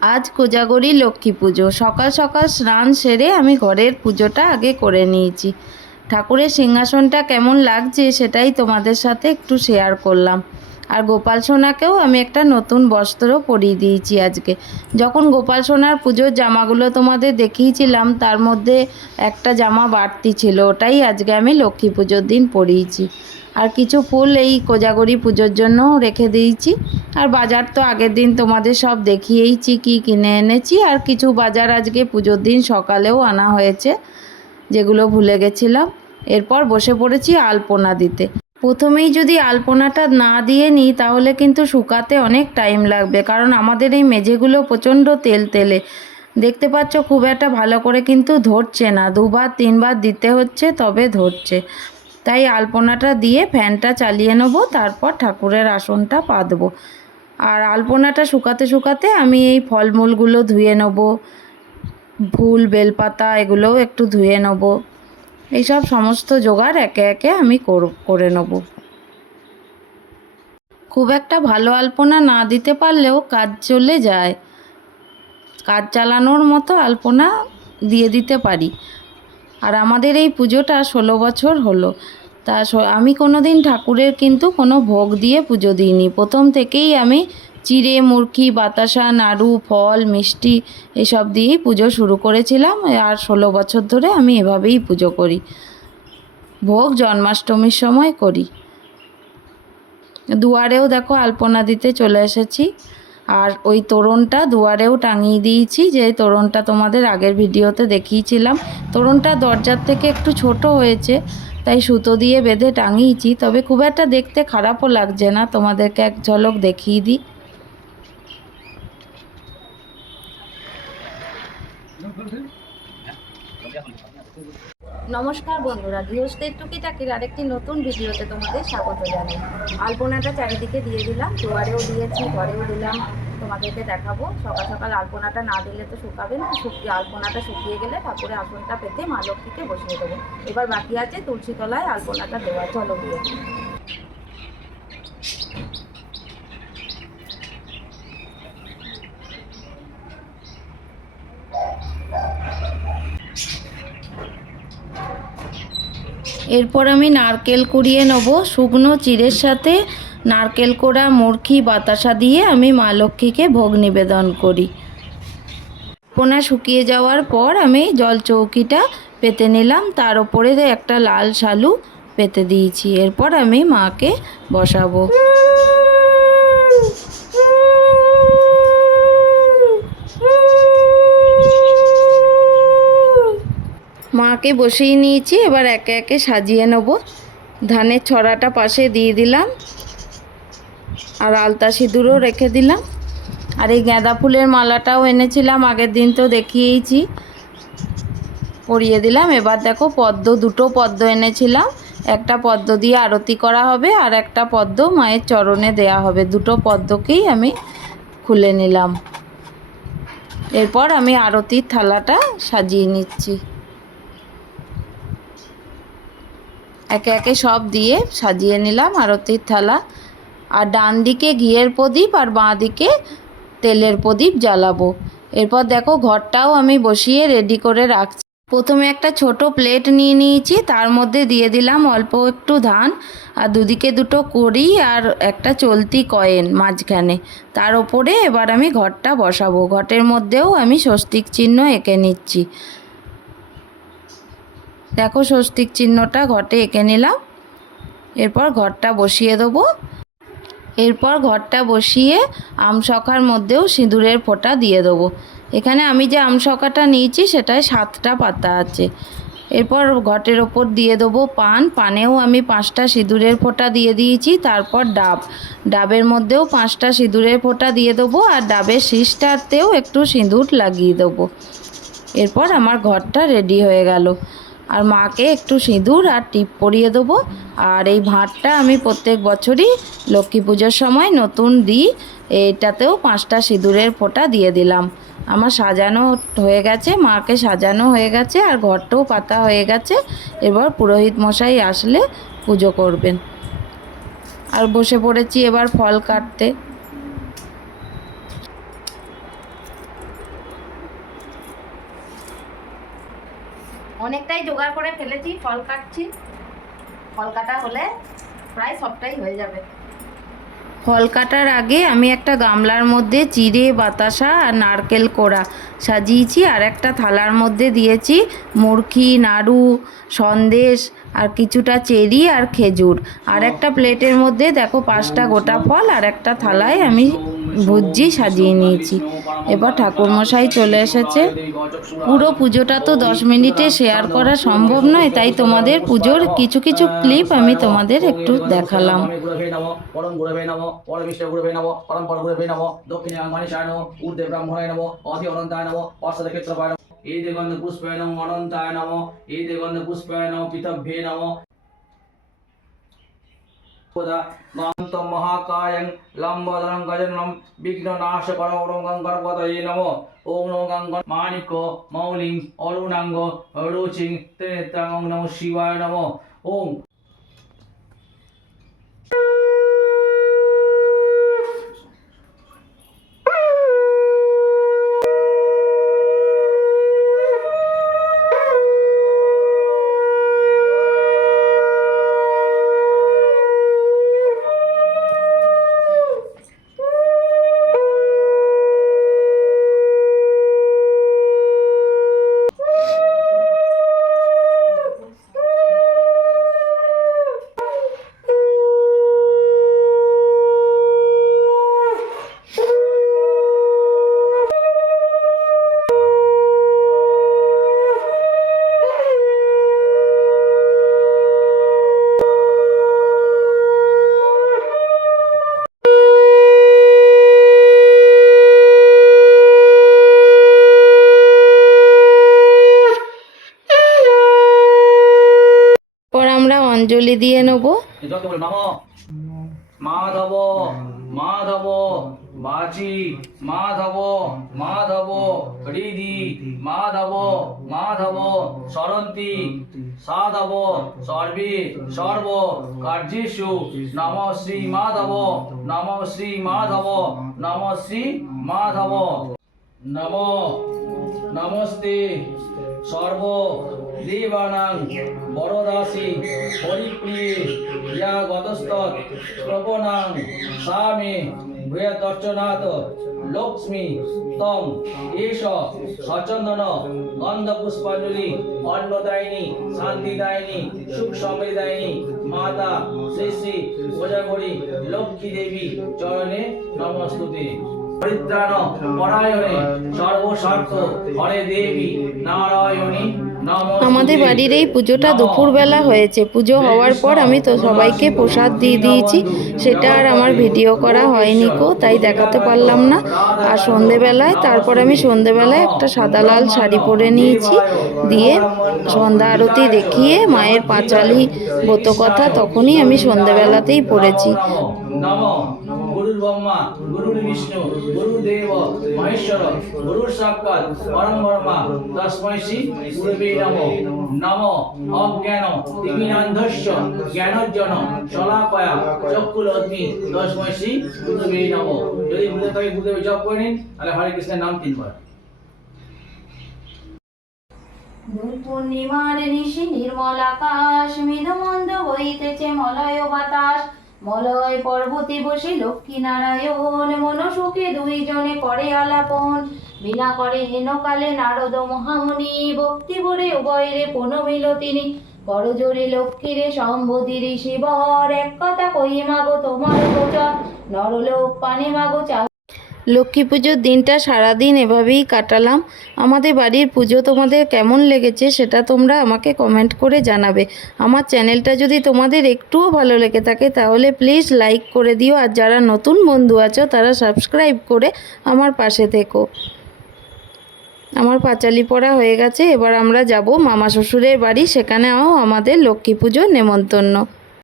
আজ কোজাগরি লক্ষ্মী পুজো। সকাল সকাল স্নান সেরে আমি ঘরের পুজোটা আগে করে নিয়েছি। ঠাকুরের সিংহাসনটা কেমন লাগছে সেটাই তোমাদের সাথে একটু শেয়ার করলাম। আর গোপাল সোনাকেও আমি একটা নতুন বস্ত্র পরিয়ে দিয়েছি আজকে। যখন গোপাল সোনার পুজোর জামাগুলো তোমাদের দেখিয়েছিলাম, তার মধ্যে একটা জামা বাড়তি ছিল, ওটাই আজকে আমি লক্ষ্মী পুজোর দিন পরিয়েছি। আর কিছু ফুল এই কোজাগরি পুজোর জন্য রেখে দিয়েছি। আর বাজার তো আগের দিন তোমাদের সব দেখিয়েইছি কি কিনে এনেছি। আর কিছু বাজার আজকে পুজোর দিন সকালেও আনা হয়েছে, যেগুলো ভুলে গেছিলাম। এরপর বসে পড়েছি আলপনা দিতে। প্রথমেই যদি আলপনাটা না দিয়ে নিই, তাহলে কিন্তু শুকাতে অনেক টাইম লাগবে। কারণ আমাদের এই মেঝেগুলো প্রচণ্ড তেল তেলে। দেখতে পাচ্ছ খুব একটা ভালো করে কিন্তু ধরছে না। দুবার, তিনবার দিতে হচ্ছে, তবে ধরছে। তাই আলপনাটা দিয়ে ফ্যানটা চালিয়ে নেব, তারপর ঠাকুরের আসনটা পাতবো। আর আলপনাটা শুকাতে শুকাতে আমি এই ফলমূলগুলো ধুয়ে নেব। ফুল বেলপাতা এগুলোও একটু ধুয়ে নেব। এইসব সমস্ত জোগাড় একে একে আমি করে নেব। খুব একটা ভালো আলপনা না দিতে পারলেও কাজ চলে যায়। কাজ চালানোর মতো আলপনা দিয়ে দিতে পারি। আর আমাদের এই পুজোটা ষোলো বছর হলো। তা আমি কোনো দিন ঠাকুরের কিন্তু কোনো ভোগ দিয়ে পুজো দিইনি। প্রথম থেকেই আমি চিড়ে, মুরকি, বাতাসা, নাড়ু, ফল, মিষ্টি এসব দিয়েই পুজো শুরু করেছিলাম। আর ষোলো বছর ধরে আমি এভাবেই পুজো করি। ভোগ জন্মাষ্টমীর সময় করি। দুয়ারেও দেখো আলপনা দিতে চলে এসেছি। আর ওই তোরণটা দুয়ারেও টাঙিয়ে দিয়েছি যে তোরণটা তোমাদের আগের ভিডিওতে দেখিয়েছিলাম। তোরণটা দরজার থেকে একটু ছোট হয়েছে, তাই সুতো দিয়ে বেঁধে টাঙিয়েছি। তবে খুব একটা দেখতে খারাপও লাগছে না। তোমাদেরকে এক ঝলক দেখিয়ে দিই। নমস্কার বন্ধুরা, গৃহস্থের টুকিটাকির আরেকটি নতুন ভিডিওতে তোমাদের স্বাগত জানাই। আলপনাটা চারিদিকে দিয়ে দিলাম, দুয়ারেও দিয়েছি, ঘরেও দিলাম, তোমাদেরকে দেখাবো। সকাল সকাল আলপনাটা না দিলে তো শুকাবে না, শুকিয়ে আলপনাটা শুকিয়ে গেলে ঠাকুরের আসনটা পেতে মা লক্ষ্মীকে বসিয়ে দেবো। এবার বাকি আছে তুলসী তলায় আলপনাটা দেওয়া, চলো দিয়ে এরপর আমি নারকেল কুড়িয়ে নেব। শুকনো চিড়ের সাথে নারকেল কোড়া মুরখি বাতাসা দিয়ে আমি মা লক্ষ্মীকে ভোগ নিবেদন করি। পোনা শুকিয়ে যাওয়ার পর আমি জল চৌকিটা পেতে নিলাম। তার উপরে একটা লাল শালু পেতে দিয়েছি। এরপর আমি মাকে বসাবো। মাকে বসিয়ে নিয়েছি, এবার একে একে সাজিয়ে নেব। ধানের ছড়াটা পাশে দিয়ে দিলাম। আর আলতা সিঁদুরও রেখে দিলাম। আর এই গাঁদা ফুলের মালাটাও এনেছিলাম, আগের দিন তো দেখিয়েইছি। পরিয়ে দিলাম। এবার দেখো পদ্ম, দুটো পদ্ম এনেছিলাম। একটা পদ্ম দিয়ে আরতি করা হবে আর একটা পদ্ম মায়ের চরণে দেয়া হবে। দুটো পদ্মকেই আমি খুলে নিলাম। এরপর আমি আরতির থালাটা সাজিয়ে নিচ্ছি। একে একে সব দিয়ে সাজিয়ে নিলাম, আরতির থালা। আর ডান দিকে ঘিয়ের প্রদীপ আর বাঁ দিকে তেলের প্রদীপ জ্বালাবো। এরপর দেখো ঘরটাও আমি বসিয়ে রেডি করে রাখছি। প্রথমে একটা ছোট প্লেট নিয়ে নিয়েছি, তার মধ্যে দিয়ে দিলাম অল্প একটু ধান। আর দুদিকে দুটো করি আর একটা চলতি কয়েন মাঝখানে। তার ওপরে এবার আমি ঘরটা বসাবো। ঘটের মধ্যেও আমি স্বস্তিক চিহ্ন এঁকে নিচ্ছি। দেখো স্বস্তিক চিহ্নটা ঘটে এঁকে নিলাম। এরপর ঘরটা বসিয়ে দেবো। এরপর ঘরটা বসিয়ে আমশখার মধ্যেও সিঁদুরের ফোঁটা দিয়ে দেবো। এখানে আমি যে আমশখাটা নিয়েছি, সেটায় সাতটা পাতা আছে। এরপর ঘটের ওপর দিয়ে দেবো পান। পানেও আমি পাঁচটা সিঁদুরের ফোঁটা দিয়ে দিয়েছি। তারপর ডাব। ডাবের মধ্যেও পাঁচটা সিঁদুরের ফোঁটা দিয়ে দেবো আর ডাবের শীষটাতেও একটু সিঁদুর লাগিয়ে দেবো। এরপর আমার ঘরটা রেডি হয়ে গেল। আর মাকে একটু সিঁদুর আর টিপ পরিয়ে দেবো। আর এই ভাঁড়টা আমি প্রত্যেক বছরই লক্ষ্মী পুজোর সময় নতুন দিই, এটাতেও পাঁচটা সিঁদুরের ফোঁটা দিয়ে দিলাম। আমার সাজানো হয়ে গেছে, মাকে সাজানো হয়ে গেছে আর ঘরটাও পাতা হয়ে গেছে। এবার পুরোহিত মশাই আসলে পুজো করবেন। আর বসে পড়েছি এবার ফল কাটতে। অনেকটাই জোগাড় করে ফেলেছি, ফল কাটছি। ফল কাটা হলে প্রায় সবটাই হয়ে যাবে। ফল কাটার আগে আমি একটা গামলার মধ্যে চিড়ে, বাতাসা আর নারকেল কোড়া সাজিয়েছি আর একটা থালার মধ্যে দিয়েছি মুরকি, নাড়ু, সন্দেশ আর কিছুটা চেরি আর খেজুর। আর একটা প্লেটের মধ্যে দেখো পাঁচটা গোটা ফল আর একটা থালায় আমি ভুজি সাজিয়ে নিয়েছি। এবার ঠাকুরমশাই চলে এসেছে। পুরো পুজোটা তো দশ মিনিটে শেয়ার করা সম্ভব নয়, তাই তোমাদের পুজোর কিছু কিছু ক্লিপ আমি তোমাদের একটু দেখালাম। নম এই দেগন্ধ পুষ্পায় নম অনন্তায় নম এই দেগন্ধ পুষ্পায় নম পৃথভ্যে নম গন্ত মহাকায়ং লম্বদরং গজনম বিঘ্ন নাশ করং গঙ্গরপতয়ে নম ওম নম গঙ্গ মানিক মৌলিং অরুণাঙ্গ রুচিং ত্রিনেত্রাঙ্গ নম শিবায় নম ওম অঞ্জলি দিয়ে নেব। মাধব মাধব বাচি মাধব মাধব, হৃদি, মাধব মাধব, সরন্তি, সাধব, সর্বে, সর্ব, কার্যেষু নম শ্রী মাধব নম শ্রী মাধব নম শ্রী মাধব। নম, নমস্তে। সর্ব দেবানাং বরদাসী হরিপ্রিয়ে ইয়া গতস্তৎ প্রবনাং সামে ভূয়দর্শনাথ লক্ষ্মী তং এষ সচন্দন গন্ধ পুষ্পাঞ্জলি অন্নদায়িনী শান্তিদায়িনী সুখ সমৃদায়িনী মাতা শ্রী শ্রী ওজাগরী লক্ষ্মী দেবী চরণে নমস্তুতে। পরিত্রাণ পরায়ণে সর্বস্বার্থ হরে দেবী নারায়ণী আমাদের বাড়ির এই পুজোটা দুপুরবেলা হয়েছে। পুজো হওয়ার পর আমি তো সবাইকে প্রসাদ দিয়ে দিয়েছি। সেটা আর আমার ভিডিও করা হয়নি কো তাই দেখাতে পারলাম না। আর সন্ধেবেলায় তারপর আমি সন্ধেবেলায় একটা সাদা লাল শাড়ি পরে নিয়েছি। দিয়ে সন্ধ্যা আরতি দেখিয়ে মায়ের পাঁচালি ব্রত কথা তখনই আমি সন্ধেবেলাতেই পড়েছি। নম গুরুর ব্রহ্মা, গুরুর বিষ্ণু গুরুদেব মহেশ্বর, গুরুর সাক্ষাৎ, পরম ব্রহ্মা। তস্মৈ শ্রী গুরুবে নম। নম, অজ্ঞান, তিমিরান্ধস্য, জ্ঞানজ্জন শলাকয়া চক্ষুলগ্নি তস্মৈ শ্রী গুরুবে নম। যদি ভুলে থাকে গুরুদেব জপ করে নিন, তাহলে হরে কৃষ্ণের নাম তিনবার। পূর্ণিমার নিশি নির্মল আকাশ মন্দ বইতেছে মলয় বাতাস। মলয় পর্বতে বসে লক্ষ্মী নারায়ণ মন সুখে দুইজনে করে আলাপন। বিনা করে হেনকালে নারদ মহামুনি ভক্তি ভরে উভয়রে পুনমিল তিনি। করজোরে লক্ষ্মীরে সম্বোধি শিবর এক কথা কহি, মাগো, তোমার গোচর নরলোক পানে মাগো চা লক্ষ্মী পুজোর দিনটা সারাদিন এভাবেই কাটালাম। আমাদের বাড়ির পুজো তোমাদের কেমন লেগেছে সেটা তোমরা আমাকে কমেন্ট করে জানাবে। আমার চ্যানেলটা যদি তোমাদের একটুও ভালো লেগে থাকে তাহলে প্লিজ লাইক করে দিও। আর যারা নতুন বন্ধু আছো, তারা সাবস্ক্রাইব করে আমার পাশে থেকো। আমার পাঁচালি পড়া হয়ে গেছে, এবার আমরা যাব মামা শ্বশুরের বাড়ি। সেখানেও আমাদের লক্ষ্মী পুজোর নেমন্তন্ন।